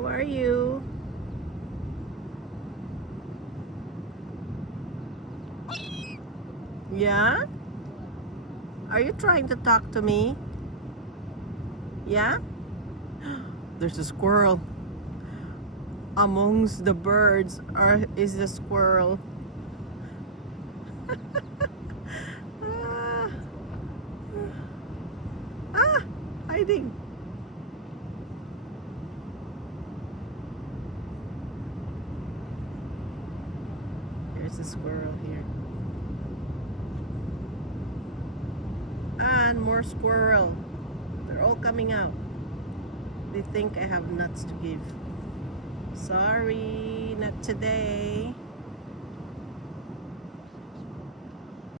How are you? Yeah? Are you trying to talk to me? Yeah? There's a squirrel. Amongst the birds is the squirrel. Ah, ah, hiding. There's a squirrel here. And more squirrel. They're all coming out. They think I have nuts to give. Sorry, not today.